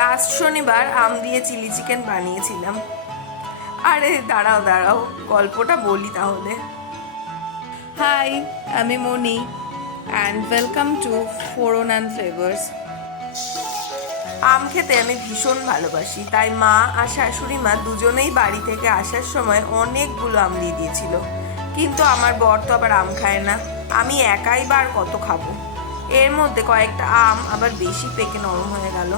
Last শনিবার আম দিয়ে chilli chicken বানিয়েছিলাম। আরে দাঁড়াও দাঁড়াও, গল্পটা বলি তাহলে। হাই, আমি Moni and welcome to Phoron and flavours. আম খেতে আমি ভীষণ ভালোবাসি, তাই মা আর শাশুড়ি মা দুজনেই বাড়ি থেকে আসার সময় অনেকগুলো আম দিয়ে দিয়েছিল। কিন্তু আমার বর তো আবার আম খায় না, আমি একাই বার কত খাবো। এর মধ্যে কয়েকটা আম আবার বেশি পেকে নরম হয়ে গেল।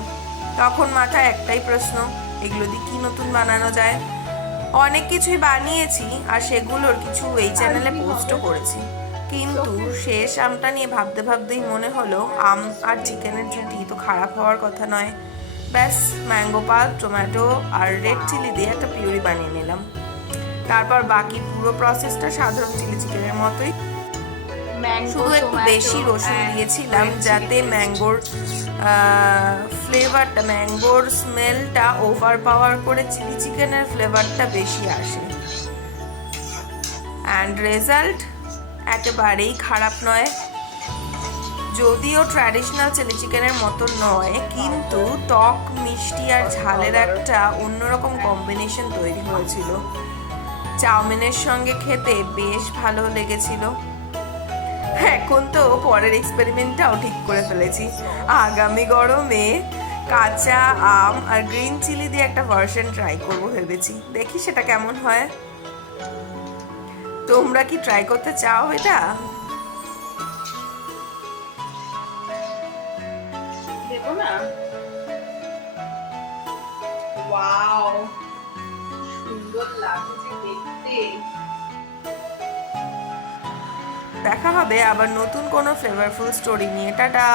তখন মাথায় একটাই প্রশ্ন, এগুলো দিয়ে কি নতুন বানানো যায়। অনেক কিছুই বানিয়েছি আর সেগুলোর কিছু এই চ্যানেলে পোস্টও করেছি, কিন্তু শেষ আমটা নিয়ে ভাবতে ভাবতেই মনে হলো আম আর চিকেনের জুটি তো খারাপ হওয়ার কথা নয়। ব্যাস ম্যাঙ্গো পাল্প, টমেটো আর রেড চিলি দিয়ে একটা পিউরি বানিয়ে নিলাম। তারপর বাকি পুরো প্রসেসটা সাধারণ চিলি চিকেনের মতোই, শুধু একটু বেশি রসুন দিয়েছিলাম যাতে ম্যাঙ্গোর ফ্লেভারটা, ম্যাঙ্গোর স্মেলটা ওভার পাওয়ার করে চিলি চিকেনের ফ্লেভারটা বেশি আসে। অ্যান্ড রেজাল্ট একেবারেই খারাপ নয়, যদিও ট্র্যাডিশনাল চিলি চিকেনের মতো নয়, কিন্তু টক, মিষ্টি আর ঝালের একটা অন্যরকম কম্বিনেশন তৈরি হয়েছিল। চাউমিনের সঙ্গে খেতে বেশ ভালো লেগেছিল। এখন তো পরের এক্সপেরিমেন্টটাও ঠিক করে ফেলেছি, আগামী গরমে কাঁচা আম আর গ্রিন চিলি দিয়ে একটা ভার্সন ট্রাই করবো ভেবেছি, দেখি সেটা কেমন হয়। তোমরা কি ট্রাই করতে চাও এটা? দেবো না? ওয়াও, সুন্দর লাগছে দেখতে। দেখা হবে আবার নতুন কোনো ফ্লেভারফুল স্টোরি নিয়ে। টাটা।